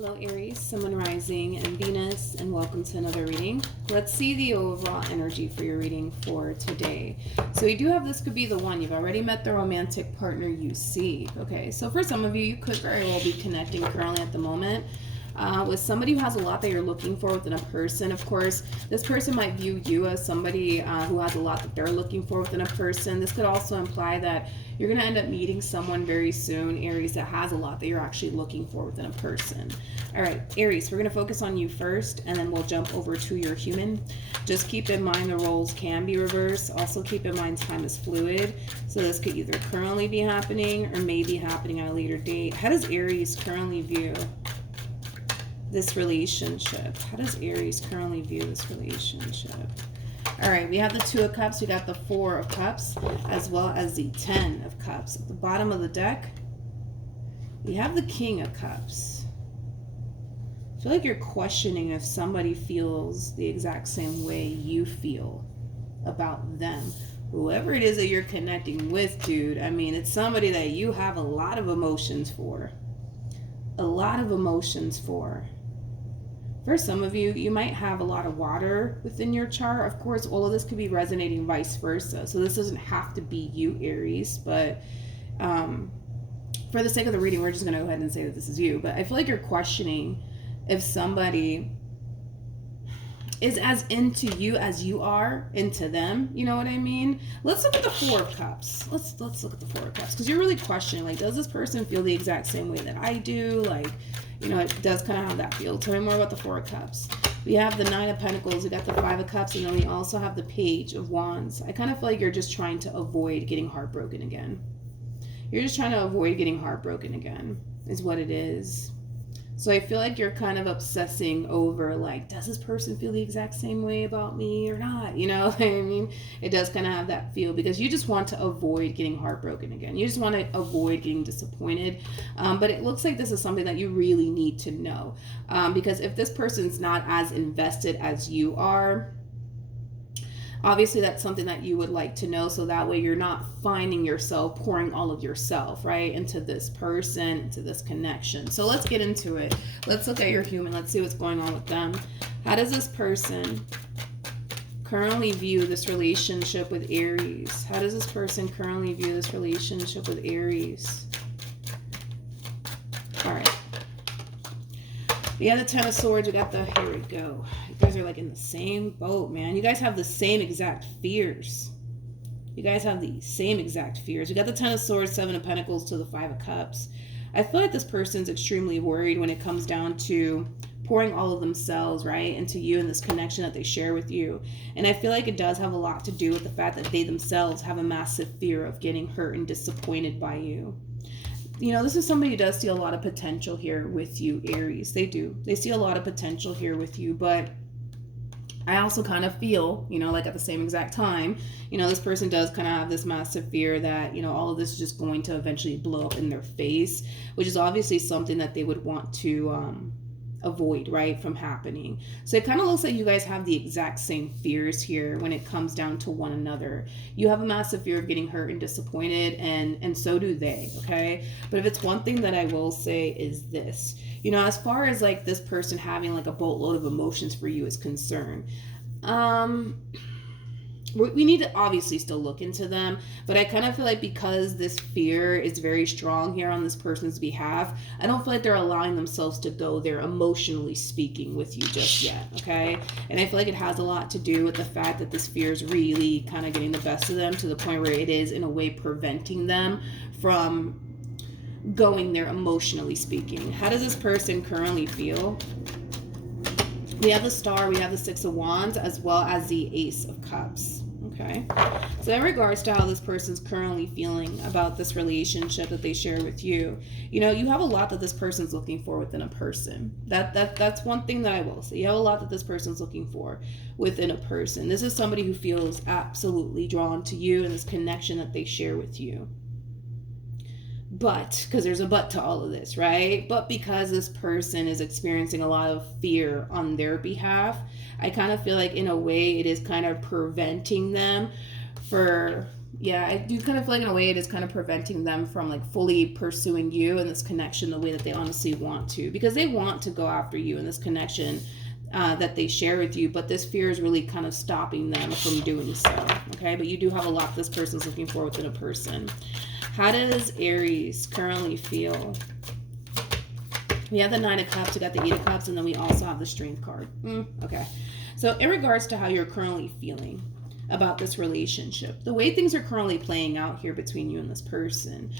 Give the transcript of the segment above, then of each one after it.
Hello Aries, Sun, Moon, Rising, and Venus, and welcome to another reading. Let's see the overall energy for your reading for today. So we do have this could be the one. You've already met the romantic partner you see. Okay, so for some of you, you could very well be connecting currently at the moment with somebody who has a lot that you're looking for within a person. Of course, this person might view you as somebody who has a lot that they're looking for within a person. This could also imply that you're going to end up meeting someone very soon, Aries, that has a lot that you're actually looking for within a person. All right, Aries, we're going to focus on you first, and then we'll jump over to your human. Just keep in mind the roles can be reversed. Also keep in mind time is fluid. So this could either currently be happening or may be happening at a later date. How does Aries currently view this relationship? How does Aries currently view this relationship? All right, we have the Two of Cups, we got the Four of Cups, as well as the Ten of Cups. At the bottom of the deck, we have the King of Cups. I feel like you're questioning if somebody feels the exact same way you feel about them. Whoever it is that you're connecting with, dude, I mean, it's somebody that you have a lot of emotions for. A lot of emotions for. For some of you, you might have a lot of water within your chart. Of course, all of this could be resonating vice versa. So this doesn't have to be you, Aries, but for the sake of the reading, we're just going to go ahead and say that this is you. But I feel like you're questioning if somebody is as into you as you are into them. You know what I mean? Let's look at the Four of Cups. Let's look at the Four of Cups, because you're really questioning, like, does this person feel the exact same way that I do? Like, you know, it does kind of have that feel. Tell me more about the Four of Cups. We have the Nine of Pentacles, we got the Five of Cups, and then we also have the Page of Wands. I kind of feel like you're just trying to avoid getting heartbroken again. You're just trying to avoid getting heartbroken again, is what it is. So I feel like you're kind of obsessing over, like, does this person feel the exact same way about me or not? You know what I mean? It does kind of have that feel, because you just want to avoid getting heartbroken again. You just want to avoid getting disappointed. But it looks like this is something that you really need to know. Because if this person's not as invested as you are, obviously that's something that you would like to know, so that way you're not finding yourself pouring all of yourself right into this person, into this connection. So let's get into it. Let's look at your human. Let's see what's going on with them. How does this person currently view this relationship with Aries? How does this person currently view this relationship with Aries? All right. We got the Ten of Swords. We got the, here we go. You guys are like in the same boat, man. You guys have the same exact fears. You guys have the same exact fears. We got the Ten of Swords, Seven of Pentacles to the Five of Cups. I feel like this person's extremely worried when it comes down to pouring all of themselves, right, into you and this connection that they share with you. And I feel like it does have a lot to do with the fact that they themselves have a massive fear of getting hurt and disappointed by you. You know, this is somebody who does see a lot of potential here with you, Aries. They do. They see a lot of potential here with you, but I also kind of feel, you know, like at the same exact time, you know, this person does kind of have this massive fear that, you know, all of this is just going to eventually blow up in their face, which is obviously something that they would want to avoid, right, from happening. So it kind of looks like you guys have the exact same fears here when it comes down to one another. You have a massive fear of getting hurt and disappointed, and so do they, okay? But if it's one thing that I will say is this, you know, as far as like this person having like a boatload of emotions for you is concerned, we need to obviously still look into them, but I kind of feel like because this fear is very strong here on this person's behalf, I don't feel like they're allowing themselves to go there emotionally speaking with you just yet, okay? And I feel like it has a lot to do with the fact that this fear is really kind of getting the best of them to the point where it is in a way preventing them from going there emotionally speaking. How does this person currently feel? We have the Star, we have the Six of Wands, as well as the Ace of Cups. Okay. So in regards to how this person's currently feeling about this relationship that they share with you, you know, you have a lot that this person's looking for within a person. That's one thing that I will say. You have a lot that this person's looking for within a person. This is somebody who feels absolutely drawn to you and this connection that they share with you. But, because there's a but to all of this, right? But because this person is experiencing a lot of fear on their behalf, I kind of feel like in a way it is kind of preventing them for Yeah, I do kind of feel like in a way it is kind of preventing them from like fully pursuing you and this connection the way that they honestly want to, because they want to go after you in this connection that they share with you, but this fear is really kind of stopping them from doing so. Okay, but you do have a lot this person's looking for within a person. How does Aries currently feel? We have the Nine of Cups, we got the Eight of Cups, and then we also have the Strength card. Okay. So in regards to how you're currently feeling about this relationship, the way things are currently playing out here between you and this person,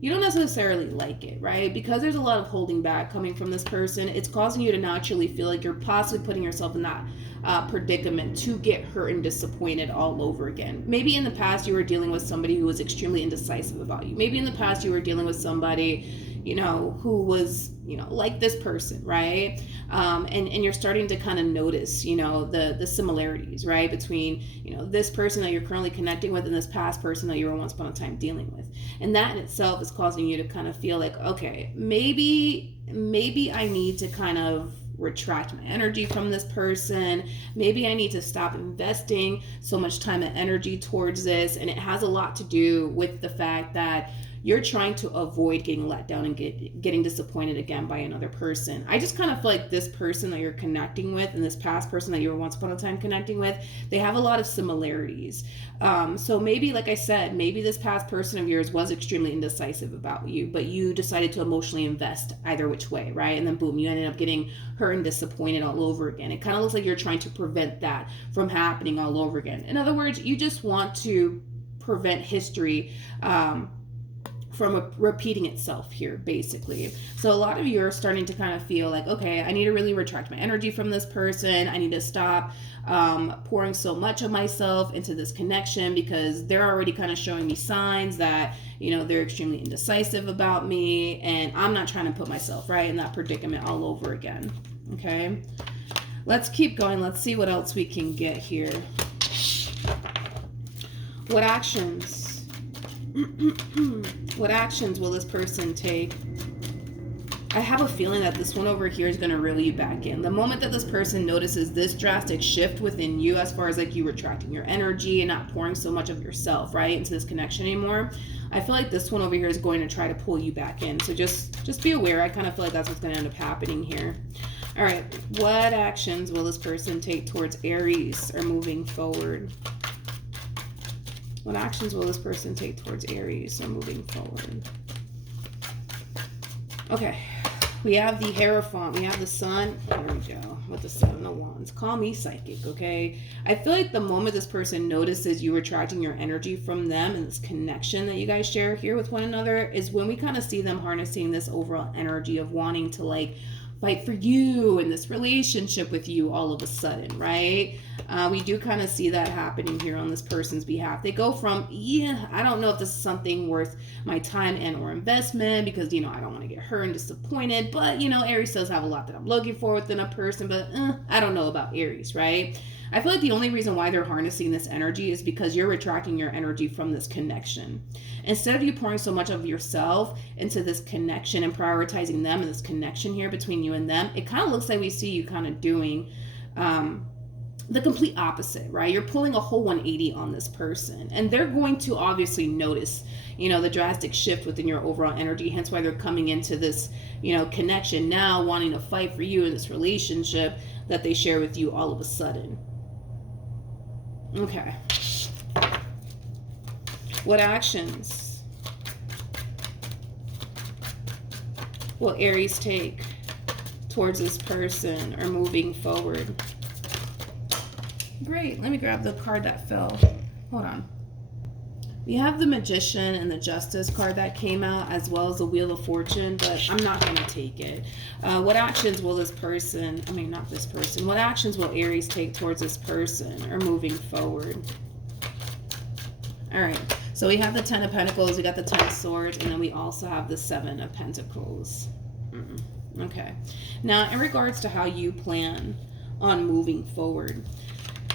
you don't necessarily like it, right? Because there's a lot of holding back coming from this person, it's causing you to naturally feel like you're possibly putting yourself in that predicament to get hurt and disappointed all over again. Maybe in the past you were dealing with somebody who was extremely indecisive about you. Maybe in the past you were dealing with somebody, who was, like this person, right? And you're starting to kind of notice, the similarities, right? Between, this person that you're currently connecting with and this past person that you were once upon a time dealing with. And that in itself is causing you to kind of feel like, okay, maybe I need to kind of retract my energy from this person. Maybe I need to stop investing so much time and energy towards this. And it has a lot to do with the fact that you're trying to avoid getting let down and getting disappointed again by another person. I just kind of feel like this person that you're connecting with and this past person that you were once upon a time connecting with, they have a lot of similarities. So maybe, like I said, maybe this past person of yours was extremely indecisive about you, but you decided to emotionally invest either which way, right? And then boom, you ended up getting hurt and disappointed all over again. It kind of looks like you're trying to prevent that from happening all over again. In other words, you just want to prevent history from repeating itself here, basically. So a lot of you are starting to kind of feel like, okay, I need to really retract my energy from this person. I need to stop pouring so much of myself into this connection, because they're already kind of showing me signs that, they're extremely indecisive about me, and I'm not trying to put myself right in that predicament all over again. Okay, let's keep going. Let's see what else we can get here. What actions what actions will this person take? I have a feeling that this one over here is going to reel you back in. The moment that this person notices this drastic shift within you, as far as like you retracting your energy and not pouring so much of yourself, right, into this connection anymore, I feel like this one over here is going to try to pull you back in. So just be aware. I kind of feel like that's what's going to end up happening here. All right, what actions will this person take towards Aries or moving forward? What actions will this person take towards Aries or moving forward? Okay, we have the Hierophant. We have the Sun. Here we go with the Seven of Wands. Call me psychic, okay? I feel like the moment this person notices you retracting your energy from them and this connection that you guys share here with one another is when we kind of see them harnessing this overall energy of wanting to like fight for you in this relationship with you all of a sudden, right? We do kind of see that happening here on this person's behalf. They go from, I don't know if this is something worth my time and or investment, because, I don't want to get hurt and disappointed, but, Aries does have a lot that I'm looking for within a person, but I don't know about Aries, right? I feel like the only reason why they're harnessing this energy is because you're retracting your energy from this connection. Instead of you pouring so much of yourself into this connection and prioritizing them and this connection here between you and them, it kind of looks like we see you kind of doing the complete opposite, right? You're pulling a whole 180 on this person, and they're going to obviously notice, the drastic shift within your overall energy, hence why they're coming into this, connection now, wanting to fight for you in this relationship that they share with you all of a sudden. Okay. What actions will Aries take towards this person or moving forward? Great. Let me grab the card that fell. Hold on. We have the Magician and the Justice card that came out, as well as the Wheel of Fortune, but I'm not going to take it. What actions will this person, not this person, what actions will Aries take towards this person or moving forward? All right. So we have the Ten of Pentacles, we got the Ten of Swords, and then we also have the Seven of Pentacles. Okay. Now, in regards to how you plan on moving forward.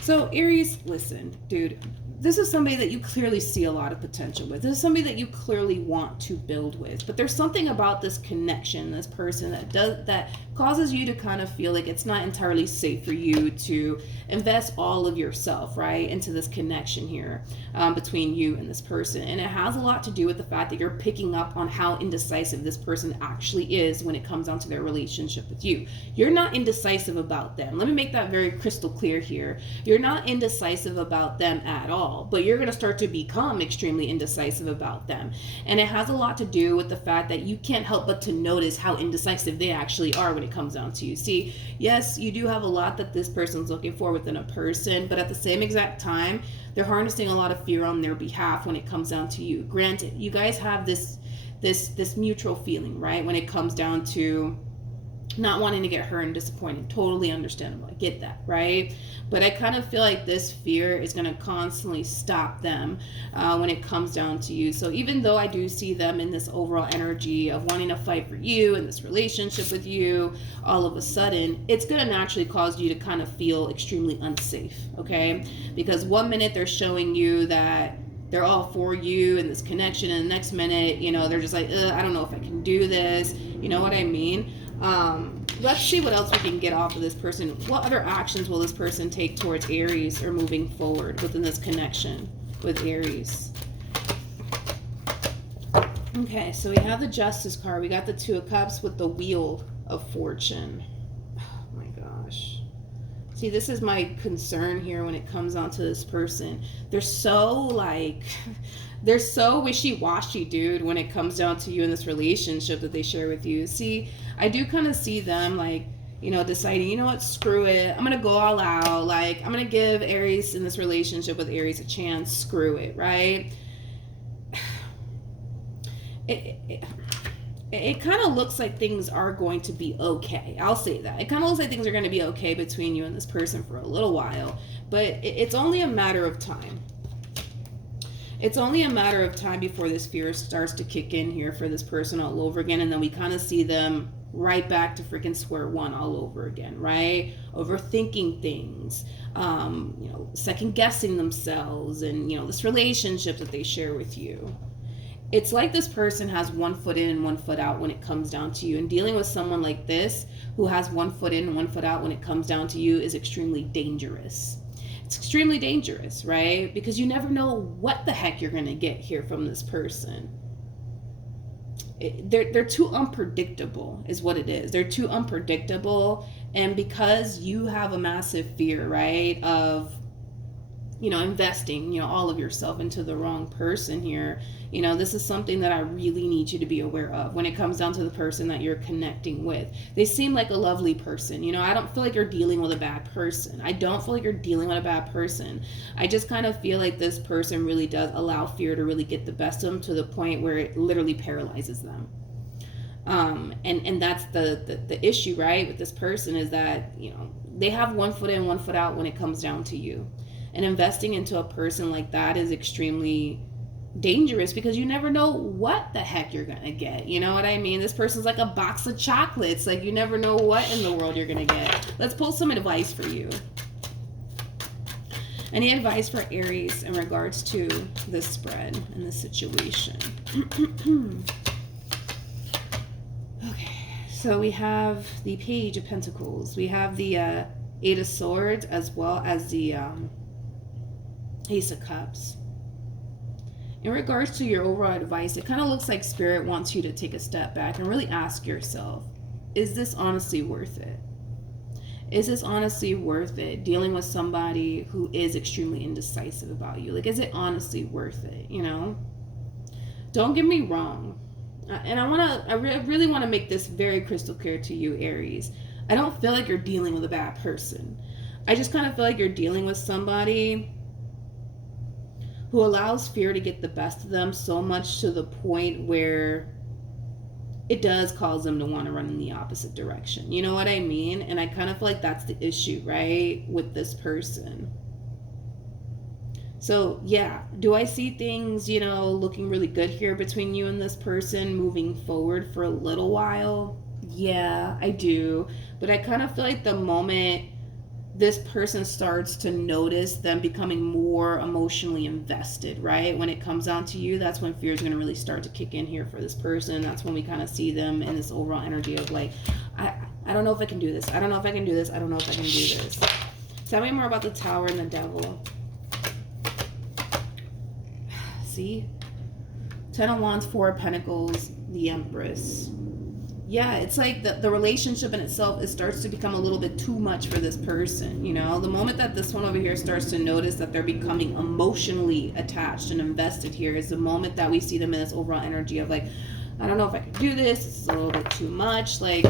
So Aries, listen, dude, this is somebody that you clearly see a lot of potential with. This is somebody that you clearly want to build with. But there's something about this connection, this person that causes you to kind of feel like it's not entirely safe for you to invest all of yourself, right, into this connection here between you and this person. And it has a lot to do with the fact that you're picking up on how indecisive this person actually is when it comes down to their relationship with you. You're not indecisive about them. Let me make that very crystal clear here. You're not indecisive about them at all, but you're going to start to become extremely indecisive about them. And it has a lot to do with the fact that you can't help but to notice how indecisive they actually are when it comes down to you. See, yes, you do have a lot that this person's looking for within a person, but at the same exact time, they're harnessing a lot of fear on their behalf when it comes down to you. Granted, you guys have this mutual feeling, right, when it comes down to not wanting to get hurt and disappointed. Totally understandable. I get that, right? But I kind of feel like this fear is going to constantly stop them when it comes down to you. So even though I do see them in this overall energy of wanting to fight for you and this relationship with you, all of a sudden, it's going to naturally cause you to kind of feel extremely unsafe, okay? Because one minute they're showing you that they're all for you and this connection, and the next minute, you know, they're just like, I don't know if I can do this. You know what I mean? Let's see what else we can get off of this person. What other actions will this person take towards Aries or moving forward within this connection with Aries? Okay, so we have the Justice card. We got the Two of Cups with the Wheel of Fortune. Oh my gosh. See, this is my concern here when it comes on to this person. They're so they're so wishy-washy, dude, when it comes down to you in this relationship that they share with you. See, I do kind of see them deciding, you know what, screw it. I'm going to go all out. I'm going to give Aries in this relationship with Aries a chance. Screw it, right? It kind of looks like things are going to be okay. I'll say that. It kind of looks like things are going to be okay between you and this person for a little while, but it's only a matter of time. It's only a matter of time before this fear starts to kick in here for this person all over again, and then we kind of see them right back to freaking square one all over again, right? Overthinking things, second guessing themselves, and this relationship that they share with you. It's like this person has one foot in and one foot out when it comes down to you, and dealing with someone like this who has one foot in and one foot out when it comes down to you is extremely dangerous. It's extremely dangerous, right? Because you never know what the heck you're going to get here from this person. They're too unpredictable is what it is. They're too unpredictable, and because you have a massive fear, right, of investing all of yourself into the wrong person here, this is something that I really need you to be aware of when it comes down to the person that you're connecting with. They seem like a lovely person. I don't feel like you're dealing with a bad person. I don't feel like you're dealing with a bad person. I just kind of feel like this person really does allow fear to really get the best of them to the point where it literally paralyzes them. And that's the issue, right, with this person, is that they have one foot in, one foot out when it comes down to you. And investing into a person like that is extremely dangerous because you never know what the heck you're gonna get. You know what I mean? This person's like a box of chocolates. You never know what in the world you're gonna get. Let's pull some advice for you. Any advice for Aries in regards to this spread and this situation? Okay, so we have the Page of Pentacles. We have the Eight of Swords, as well as the Ace of Cups. In regards to your overall advice, it kind of looks like Spirit wants you to take a step back and really ask yourself, is this honestly worth it? Is this honestly worth it, dealing with somebody who is extremely indecisive about you? Is it honestly worth it, Don't get me wrong. And I really want to make this very crystal clear to you, Aries. I don't feel like you're dealing with a bad person. I just kind of feel like you're dealing with somebody who allows fear to get the best of them so much to the point where it does cause them to want to run in the opposite direction. You know what I mean? And I kind of feel like that's the issue, right, with this person. So, yeah, do I see things, looking really good here between you and this person moving forward for a little while? Yeah, I do. But I kind of feel like the moment this person starts to notice them becoming more emotionally invested, right? When it comes down to you, that's when fear is going to really start to kick in here for this person. That's when we kind of see them in this overall energy of like, I don't know if I can do this. I don't know if I can do this. I don't know if I can do this. Tell me more about the Tower and the Devil. See? 10 of Wands, 4 of Pentacles, the Empress. Yeah, it's like the relationship in itself, it starts to become a little bit too much for this person, you know? The moment that this one over here starts to notice that they're becoming emotionally attached and invested here is the moment that we see them in this overall energy of like, I don't know if I can do this. It's a little bit too much. Like,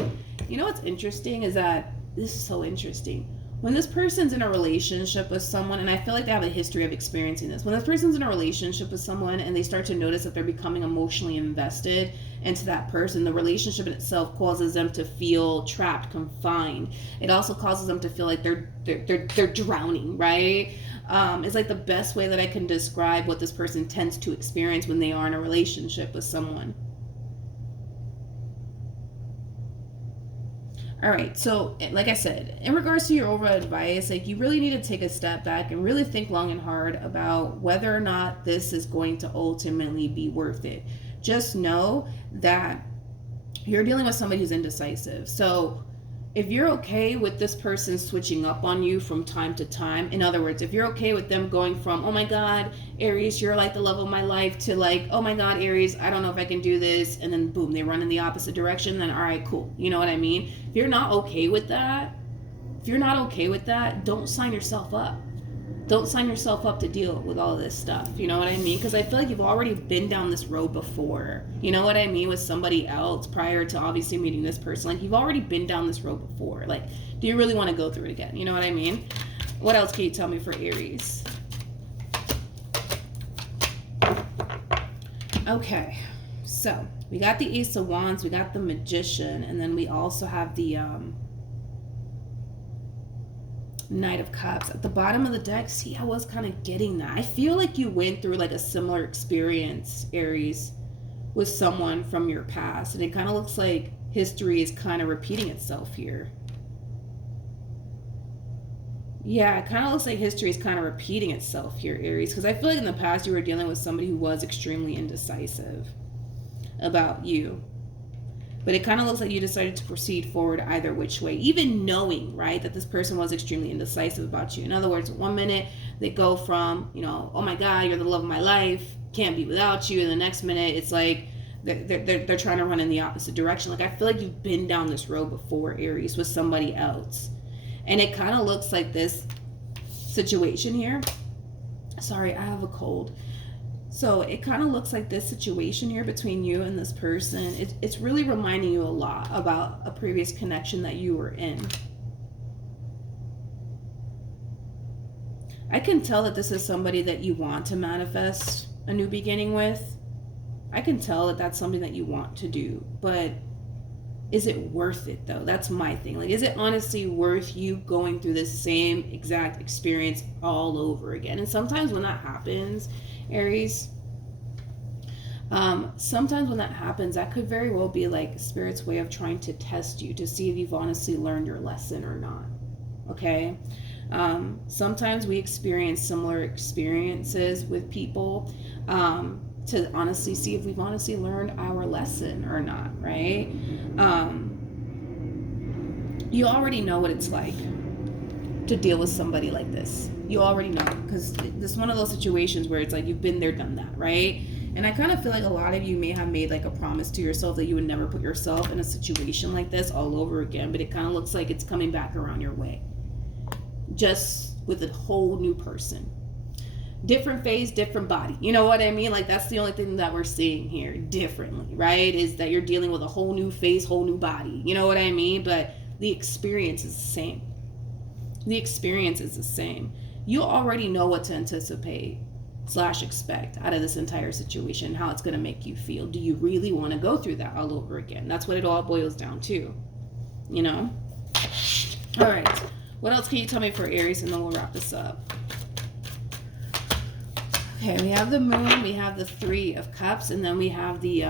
you know what's interesting is that, this is so interesting. When this person's in a relationship with someone, and I feel like they have a history of experiencing this, when this person's in a relationship with someone and they start to notice that they're becoming emotionally invested into that person, the relationship in itself causes them to feel trapped, confined. It also causes them to feel like they're drowning, right? It's like the best way that I can describe what this person tends to experience when they are in a relationship with someone. All right, so like I said, in regards to your overall advice, like you really need to take a step back and really think long and hard about whether or not this is going to ultimately be worth it. Just know that you're dealing with somebody who's indecisive. So if you're okay with this person switching up on you from time to time, in other words, if you're okay with them going from, oh my God, Aries, you're like the love of my life, to like, oh my God, Aries, I don't know if I can do this, and then boom, they run in the opposite direction, then all right, cool. You know what I mean? If you're not okay with that, don't sign yourself up. Don't sign yourself up to deal with all this stuff. You know what I mean? Because I feel like you've already been down this road before. You know what I mean? With somebody else prior to obviously meeting this person. Like, you've already been down this road before. Like, do you really want to go through it again? You know what I mean? What else can you tell me for Aries? Okay. So, we got the Ace of Wands. We got the Magician. And then we also have the Knight of Cups. At the bottom of the deck, see, I was kind of getting that. I feel like you went through like a similar experience, Aries, with someone from your past. And it kind of looks like history is kind of repeating itself here. Yeah, it kind of looks like history is kind of repeating itself here, Aries. Because I feel like in the past you were dealing with somebody who was extremely indecisive about you. But it kind of looks like you decided to proceed forward either which way, even knowing, right, that this person was extremely indecisive about you. In other words, 1 minute they go from, you know, oh my God, you're the love of my life, can't be without you. And the next minute it's like they're trying to run in the opposite direction. Like, I feel like you've been down this road before, Aries, with somebody else. And it kind of looks like this situation here. Sorry, I have a cold. So it kind of looks like this situation here between you and this person, it's really reminding you a lot about a previous connection that you were in. I can tell that this is somebody that you want to manifest a new beginning with. I can tell that that's something that you want to do, but is it worth it though? That's my thing. Like, is it honestly worth you going through this same exact experience all over again? And sometimes when that happens, Aries, sometimes when that happens, that could very well be like Spirit's way of trying to test you to see if you've honestly learned your lesson or not. Okay? Sometimes we experience similar experiences with people to honestly see if we've honestly learned our lesson or not, right? You already know what it's like to deal with somebody like this. You already know, because this is one of those situations where it's like you've been there, done that, right? And I kind of feel like a lot of you may have made like a promise to yourself that you would never put yourself in a situation like this all over again, but it kind of looks like it's coming back around your way, just with a whole new person. Different face, different body. You know what I mean? Like, that's the only thing that we're seeing here differently, right? Is that you're dealing with a whole new face, whole new body. You know what I mean? But the experience is the same. The experience is the same. You already know what to anticipate / expect out of this entire situation, how it's going to make you feel. Do you really want to go through that all over again? That's what it all boils down to, you know? All right. What else can you tell me for Aries, and then we'll wrap this up? Okay, we have the Moon, we have the Three of Cups, and then we have the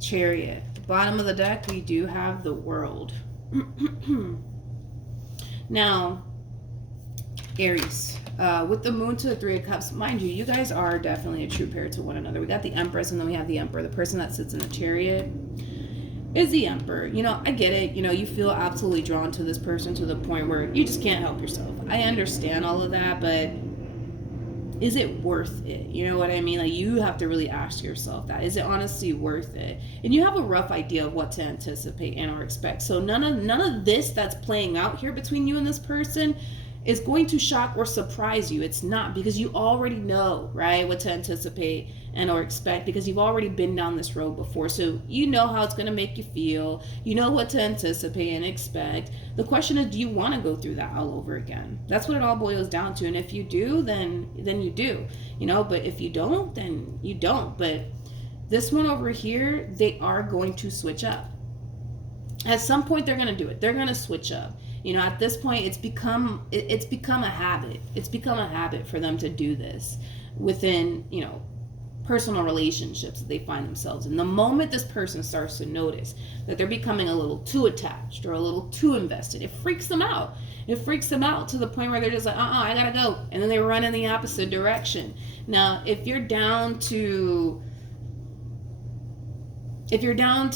Chariot. At the bottom of the deck, we do have the World. Now, Aries. With the moon to the Three of Cups, mind you, you guys are definitely a true pair to one another. We got the Empress and then we have the Emperor. The person that sits in the chariot is the Emperor. You know, I get it. You know, you feel absolutely drawn to this person to the point where you just can't help yourself. I understand all of that, but is it worth it? You know what I mean? Like, you have to really ask yourself that. Is it honestly worth it? And you have a rough idea of what to anticipate and or expect. So none of this that's playing out here between you and this person is going to shock or surprise you. It's not, because you already know, right, what to anticipate and or expect, because you've already been down this road before. So you know how it's going to make you feel. You know what to anticipate and expect. The question is, do you want to go through that all over again? That's what it all boils down to. And if you do, then you do. You know, but if you don't, then you don't. But this one over here, they are going to switch up. At some point they're going to do it. They're going to switch up. You know, at this point it's become a habit. It's become a habit for them to do this within, you know, personal relationships that they find themselves in. The moment this person starts to notice that they're becoming a little too attached or a little too invested, it freaks them out. It freaks them out to the point where they're just like, I gotta go. And then they run in the opposite direction. Now, if you're down to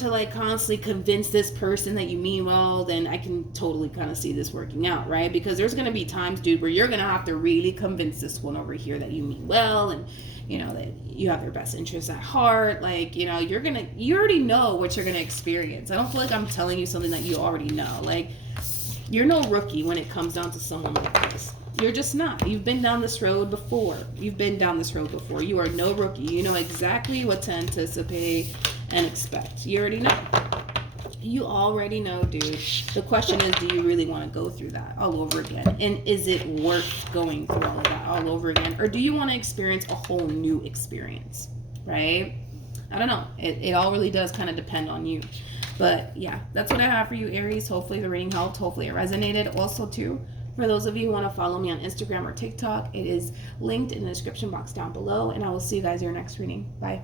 like constantly convince this person that you mean well, then I can totally kind of see this working out, right? Because there's going to be times, dude, where you're going to have to really convince this one over here that you mean well, and you know that you have their best interests at heart. Like, you know, you already know what you're going to experience. I don't feel like I'm telling you something that you already know. Like, you're no rookie when it comes down to someone like this. You're just not. You've been down this road before. You are no rookie. You know exactly what to anticipate and expect. You already know. You already know, dude. The question is, do you really want to go through that all over again? And is it worth going through all of that all over again? Or do you want to experience a whole new experience, right? I don't know. It all really does kind of depend on you. But yeah, that's what I have for you, Aries. Hopefully the reading helped. Hopefully it resonated. Also, too, for those of you who want to follow me on Instagram or TikTok, it is linked in the description box down below. And I will see you guys in your next reading. Bye.